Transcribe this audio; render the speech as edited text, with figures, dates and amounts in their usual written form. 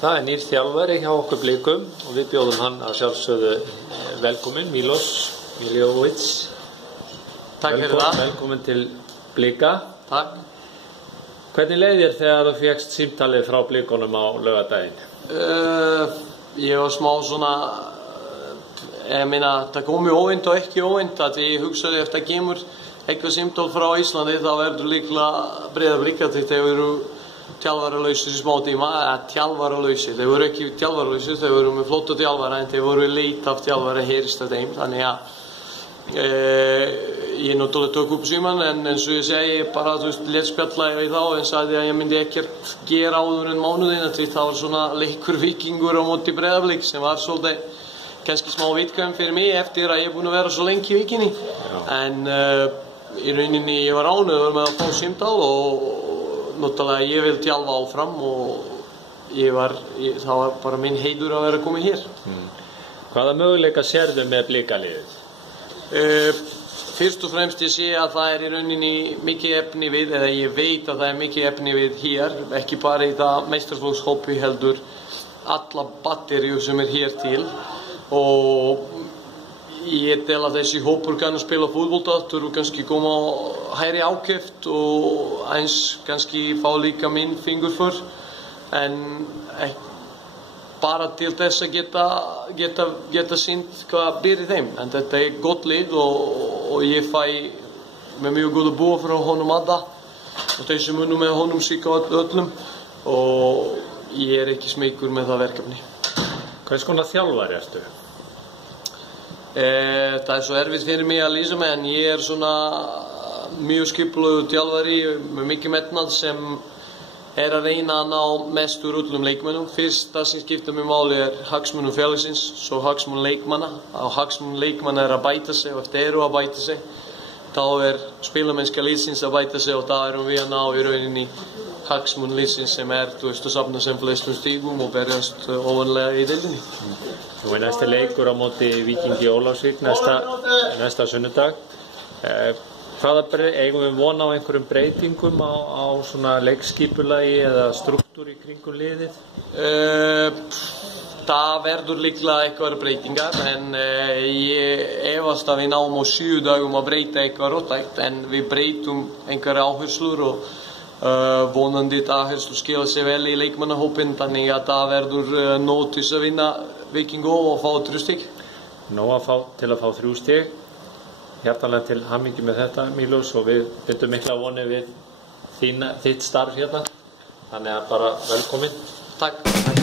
Það nýr þjálfari hjá okkur Blikum og við bjóðum hann að sjálfsögðu velkominn, Milos Miljović. Takk fyrir það. Velkominn til Blika. Takk. Hvernig leið þér þegar þú fékkst símtalið frá Blikunum á laugardaginn? Ég var smá svona, ég meina, það kom mjög óvænt og ekki óvænt að ég hugsaði eftir að kemur eitthvað símtal frá Íslandi þá verður líklega Breiðablik að þeir eru þjálfaralausir í smá tíma, þjálfaralausir, þeir voru ekki þjálfaralausir, þeir voru með flótta þjálfara en þeir voru í leit af þjálfara heyrist af þeim, þannig að ég náttúrulega tók upp síman en eins og ég segi, bara þú veist, léttspjalla í þá en sagði að ég myndi ekkert gera áður en mánuðina því það var svona leikur Víkingur á móti Breiðablik sem var svolítið kannski smá vitkvæm fyrir mig eftir að ég er búinn að vera svo lengi í Víkinni en í rauninni ég var ánægður með að fá símtal og náttúrulega ég vil þjálfa áfram og það var bara minn heiður að vera komið hér. Hvaða möguleika sérðu með Blikaliðið? Fyrst og fremst ég sé að það í rauninni mikið efni við, eða ég veit að það mikið efni við hér, ekki bara í það meistaraflokkshopi heldur alla batteríu sem hér til og ég tel að þessi hópur kann að spila fótbolta, þurfu kannski koma á hægri ákeft og eins kannski fá líka minn fingur för en bara til þess að geta sýnt hvað býr í þeim en þetta gott lið og ég fæ með mjög góða búa frá honum Adda og þessi munum með honum síka öllum og ég ekki smeykur með það verkefni. Hvers konar þjálfari ertu? Það svo erfitt fyrir mig að lýsa mig en ég svona mjög skipulagður þjálfari með mikið metnað sem að reyna að ná mest úr öllum leikmönnum. Fyrst það sem skiptir mig máli hagsmunum félagsins, svo hagsmunum leikmanna og hagsmunum leikmanna að bæta sig og ef þeir eru að bæta sig þá spilamennska liðsins að bæta sig og þá erum við að ná í rauninni hagsmunum liðsins sem þú veist að safna sem flestum stígum og berjast ofanlega í deildinni. Nú næsti leikur á móti Víkingi Ólafsvík næsta sunnudag. Eigum við vona á einhverjum breytingum á svona leikskipulagi eða struktúr í kringum liðið? Það verður líklega eitthvað breytingar en ég efast að við náum á 7 dagum að breyta eitthvað róttækt en við breytum einhverja áherslur og vonandi þetta áherslu skila sig vel í leikmannahópinn þannig að það verður nóg til að vinna Víkingu og fá 3 stig. Nóg til að fá 3 stig. Hjartanlega til hamingju með þetta, Milos, og við bindum mikla voni við þitt starf hérna. Þannig að bara velkomin. Takk.